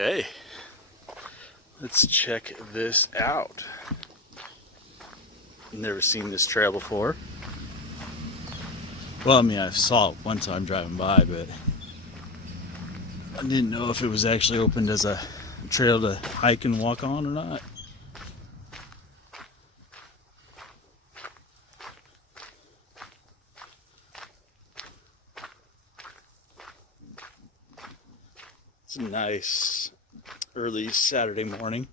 Okay, let's check this out. Never seen this trail before. Well, I mean, I saw it one time driving by, but I didn't know if it was actually opened as a trail to hike and walk on or not. It's a nice early Saturday morning.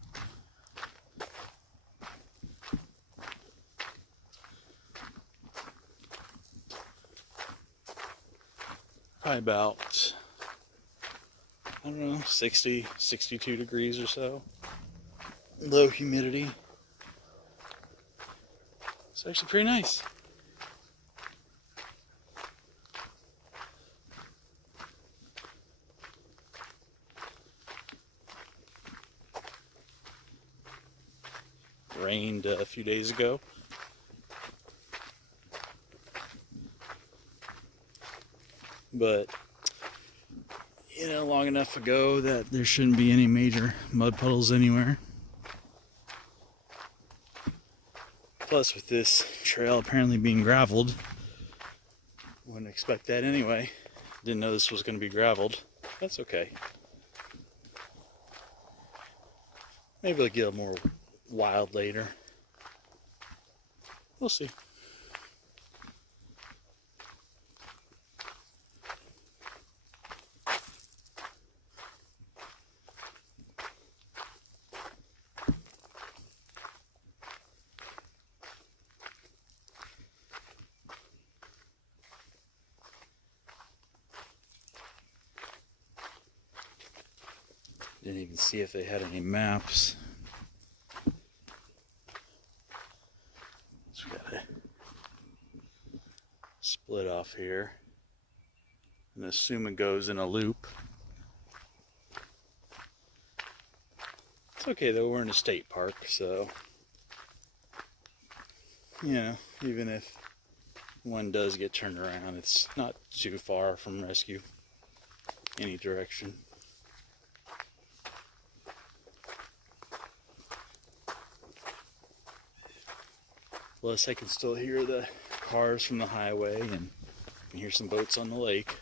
Probably about, I don't know, 60, 62 degrees or so. Low humidity. It's actually pretty nice. Rained a few days ago. But, you know, long enough ago that there shouldn't be any major mud puddles anywhere. Plus, with this trail apparently being graveled, wouldn't expect that anyway. Didn't know this was going to be graveled. That's okay. Maybe it'll get more wild later. We'll see. Didn't even see if they had any maps. So we got a split off here. And assume it goes in a loop. It's okay though, we're in a state park, so you know, even if one does get turned around, it's not too far from rescue any direction. Plus, I can still hear the cars from the highway and I can hear some boats on the lake.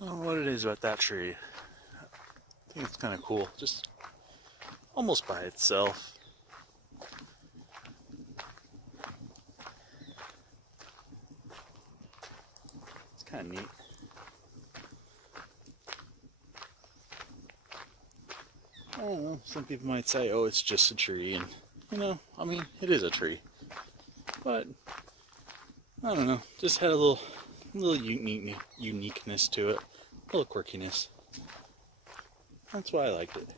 I don't know what it is about that tree. I think it's kind of cool, just almost by itself. It's kind of neat. I don't know, some people might say, oh, it's just a tree, and you know, I mean, it is a tree. But, I don't know, just had a little uniqueness to it, a little quirkiness. That's why I liked it.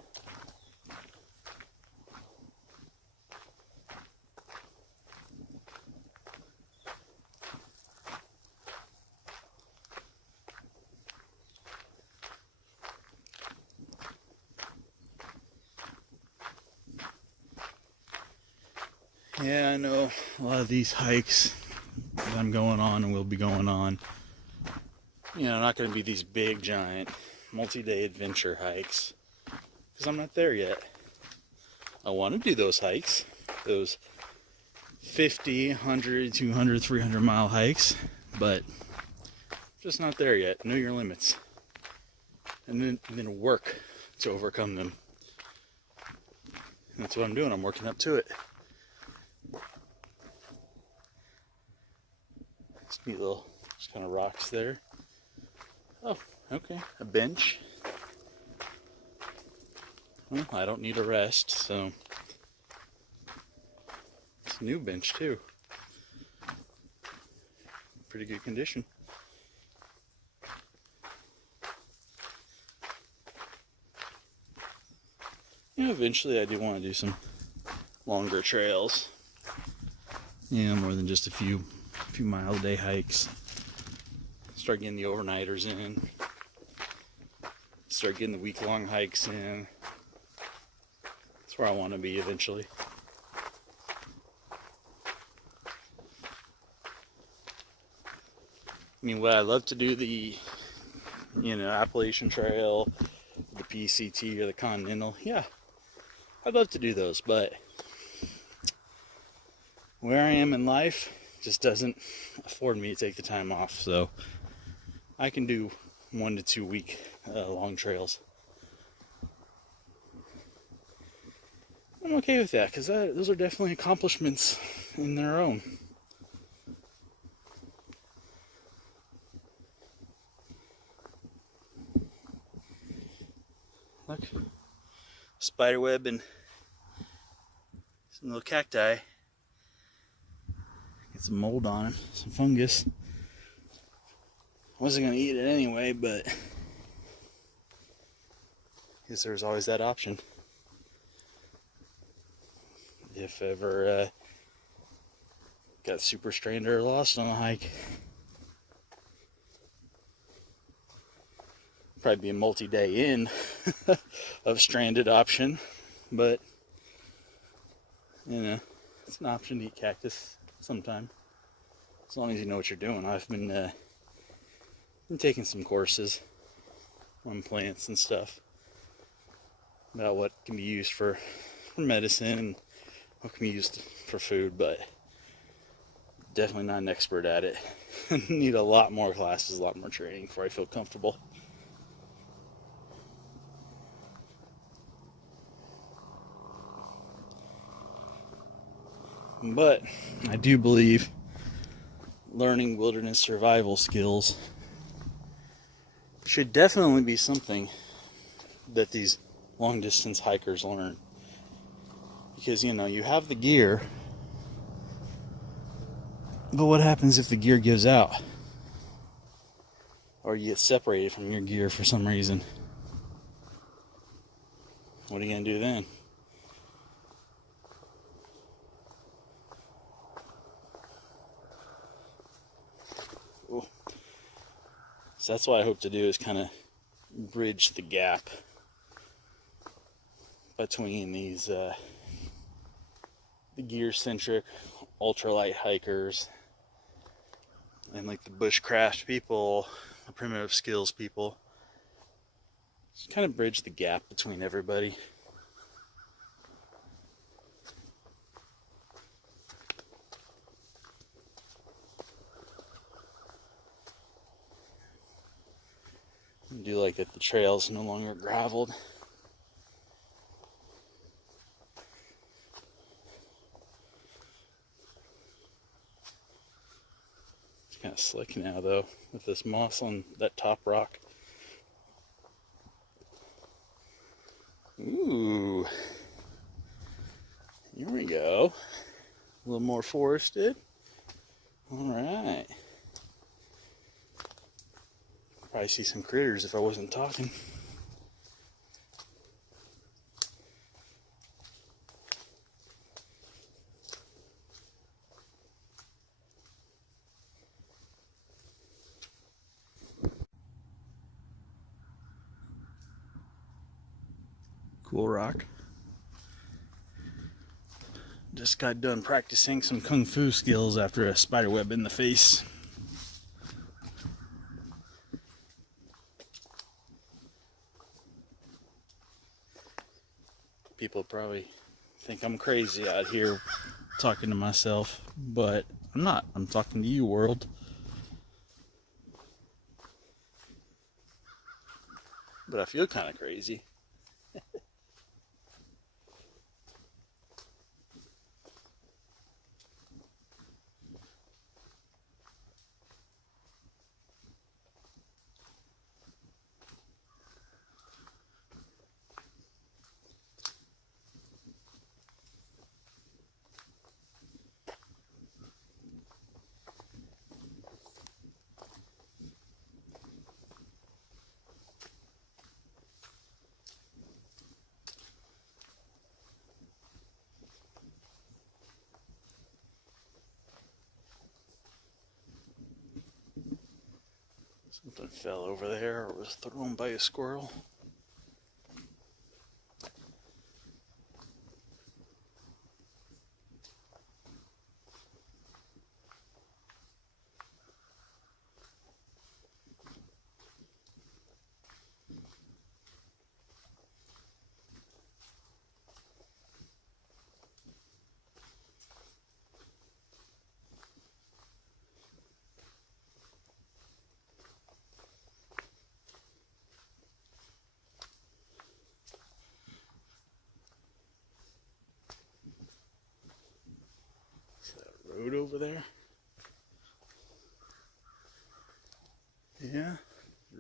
Yeah, I know a lot of these hikes that I'm going on and will be going on, you know, not going to be these big, giant, multi-day adventure hikes, because I'm not there yet. I want to do those hikes, those 50, 100, 200, 300 mile hikes, but just not there yet. Know your limits. And then work to overcome them. And that's what I'm doing. I'm working up to it. These neat little just kind of rocks there. Oh, okay. A bench. Well, I don't need a rest, so it's a new bench too. Pretty good condition. You know, eventually I do want to do some longer trails. more than just a few mile a day hikes. Start getting the overnighters in. Start getting the week-long hikes in. That's where I want to be eventually. I mean, would I love to do the, Appalachian Trail, the PCT, or the Continental? Yeah, I'd love to do those, but where I am in life just doesn't afford me to take the time off. So I can do 1 to 2 week long trails. I'm okay with that because those are definitely accomplishments in their own. Look, spiderweb and some little cacti. Get some mold on them, some fungus. Wasn't gonna eat it anyway, but I guess there's always that option. If ever got super strained or lost on a hike. Probably be a multi-day in of stranded option, but it's an option to eat cactus sometime, as long as you know what you're doing. I've been taking some courses on plants and stuff about what can be used for medicine and what can be used for food, but definitely not an expert at it. Need a lot more classes, a lot more training before I feel comfortable. But I do believe learning wilderness survival skills should definitely be something that these long distance hikers learn. Because, you have the gear, but what happens if the gear gives out? Or you get separated from your gear for some reason? What are you going to do then? So that's what I hope to do, is kind of bridge the gap between these the gear-centric ultralight hikers and like the bushcraft people, the primitive skills people. Just kind of bridge the gap between everybody. I do like that the trail's no longer graveled. It's kind of slick now though, with this moss on that top rock. Ooh, here we go. A little more forested. All right. Probably see some critters if I wasn't talking. Cool rock. Just got done practicing some kung fu skills after a spider web in the face. People probably think I'm crazy out here talking to myself, but I'm not. I'm talking to you, world. But I feel kind of crazy. Something fell over there or was thrown by a squirrel. Is that a road over there? Yeah,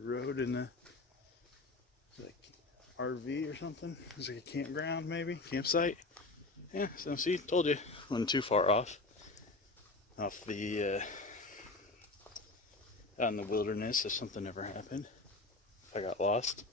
road in a like RV or something. It's like a campground, maybe campsite. Yeah, so see, told you, wasn't too far off the out in the wilderness if something ever happened. If I got lost.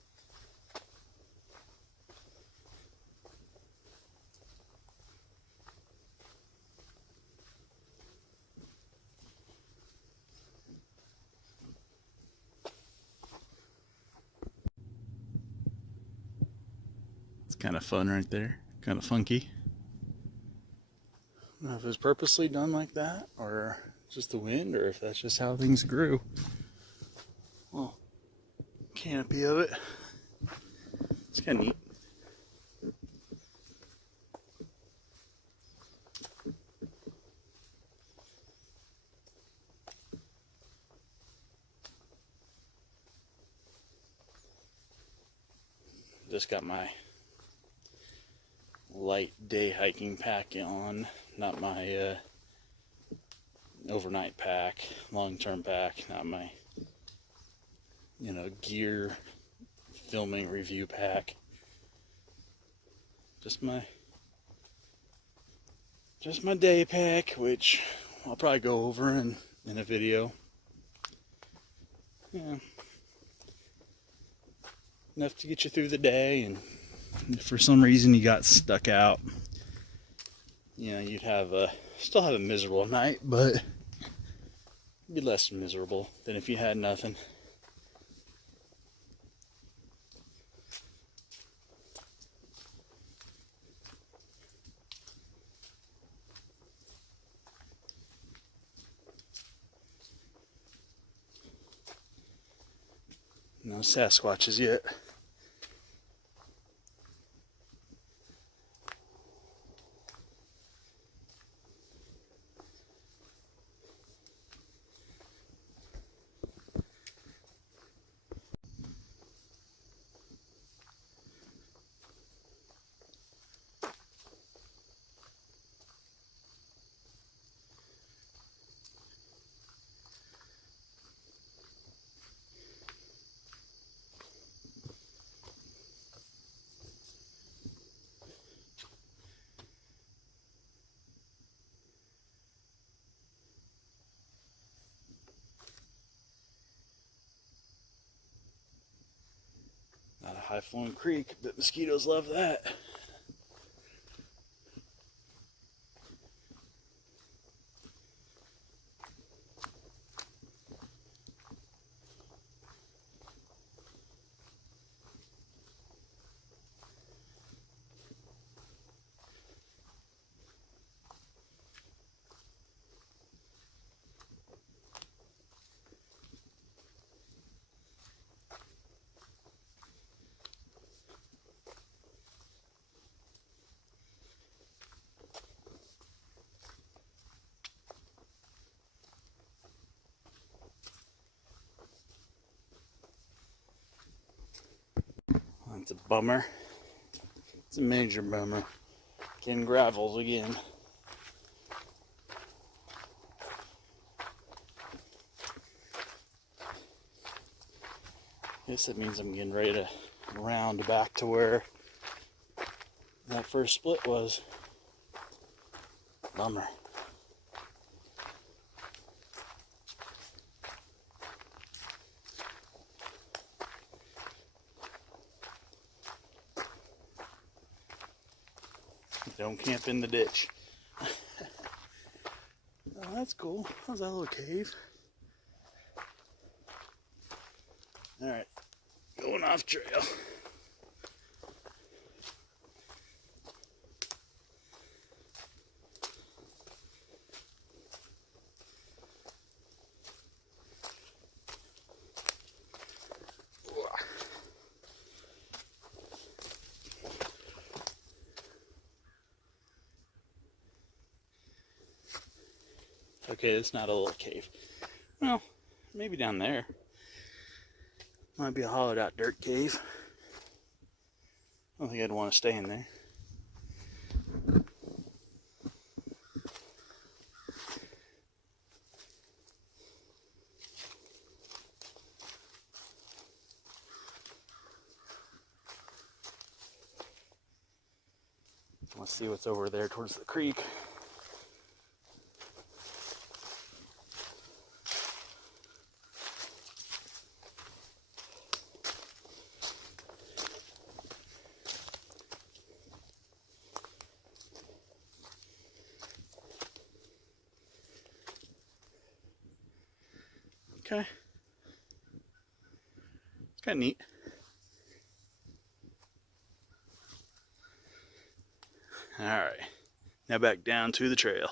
It's kind of fun right there, kind of funky. I don't know if it was purposely done like that, or just the wind, or if that's just how things grew. Well, canopy of it. It's kind of neat. Just got my light day hiking pack on, not my overnight pack, long-term pack, not my gear filming review pack. Just my day pack, which I'll probably go over in a video. Yeah. Enough to get you through the day, and if for some reason you got stuck out, you'd still have a miserable night, but it'd be less miserable than if you had nothing. No Sasquatches yet. Not a high-flowing creek, but mosquitoes love that. That's a bummer. It's a major bummer. Getting gravels again. Guess that means I'm getting ready to round back to where that first split was. Bummer. Don't camp in the ditch. Oh, that's cool. How's that little cave? off trail. Okay, it's not a little cave. Well, maybe down there. Might be a hollowed out dirt cave. I don't think I'd want to stay in there. Let's see what's over there towards the creek. Okay. It's kind of neat. All right. Now back down to the trail.